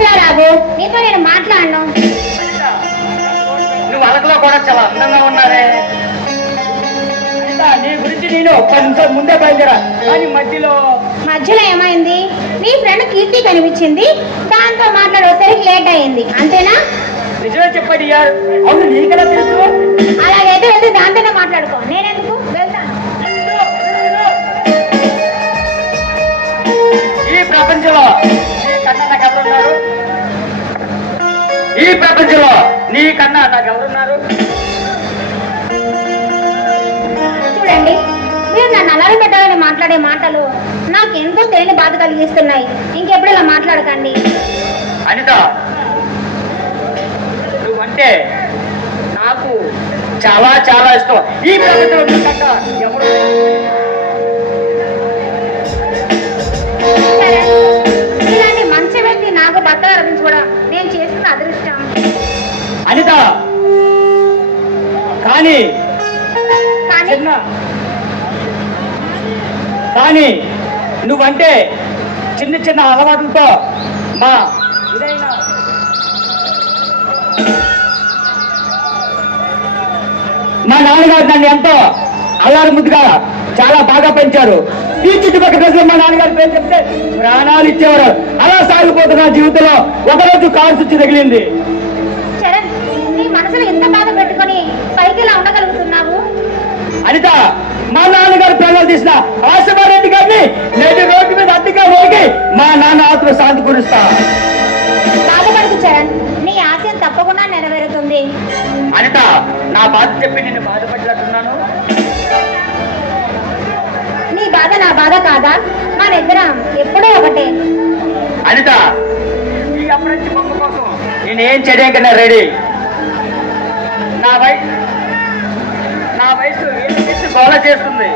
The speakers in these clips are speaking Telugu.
బస్సులో రాబు, నీతో నేను మాట్లాడను. నువ్వు అలకలో కూడా చాలా అందంగా ఉన్నారే. నీ గురించి నేను కొంచెం ముందే బయలుదేరా, కానీ మధ్యలో ఏమైంది? నీ ఫ్రెండ్ కీర్తి కనిపించింది, దాంతో మాట్లాడేసరికి లేట్ అయింది, అంతేనా? నిజమే చెప్పండి. అవును, నీకెలా తెలుసు? అలాగైతే వెళ్తే దాంతోనే మాట్లాడుకో, నేనెందుకు వెళ్తాను. ఈ ప్రపంచంలో నీకన్నా నాకు ఎవరున్నారు? ఈ ప్రపంచంలో నీకన్నా నాకు ఎవరున్నారు? చూడండి, మీరు నన్ను అలాగే పెట్టాలని మాట్లాడే మాటలు నాకు ఎంతో తెలియని బాధ కలిగిస్తున్నాయి. ఇంకెప్పుడు ఇలా మాట్లాడకండి. అనిత, నువ్వంటే నాకు చాలా చాలా ఇష్టం. ఈ ప్రపంచంలో ఎవరు? ఇలాంటి మంచి వ్యక్తి నాకు భర్తగా లభించుకోవడం నేను చేస్తున్న అదృష్టం. అనిత, కానీ కానీ నువ్వంటే చిన్న చిన్న అలవాట్లతో మా నాన్నగారు నన్ను ఎంతో అల్లారు ముద్దుగా చాలా బాగా పెంచారు. ఈ చుట్టుపక్కల ప్రజలు మా నాన్నగారి పేరు చెప్తే ప్రాణాలు ఇచ్చేవారు. అలా సాగిపోతున్న జీవితంలో ఒకరోజు కారు చుచ్చి తగిలింది. చరణ్, నీ మనసులో ఎంత బాధ పెట్టుకొని పైకి ఇలా ఉండగలుగుతున్నావు? అనిత, మా నాన్నగారు ప్రాణాలు తీసిన ఆశమారెడ్డి గారిని నేటి రోడ్డు మీద అడ్డుగా పోగి మా నాన్న ఆత్మ శాంతి కురుస్తా. బాధపడకు చరణ్, నీ ఆశయం తప్పకుండా నెరవేరుతుంది. అనిత, నా బాధ చెప్పి నేను బాధపడినట్టున్నాను. నీ బాధ నా బాధ కాదా? మన ఇద్దరం ఎప్పుడూ ఒకటే. అనిత, ఈ అప్రంచి బొమ్మ కోసం నేనేం చేయడానికన్నా రెడీ. నా వయసు ఏం చేసి గోల చేస్తుంది.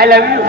I love you.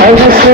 మనసు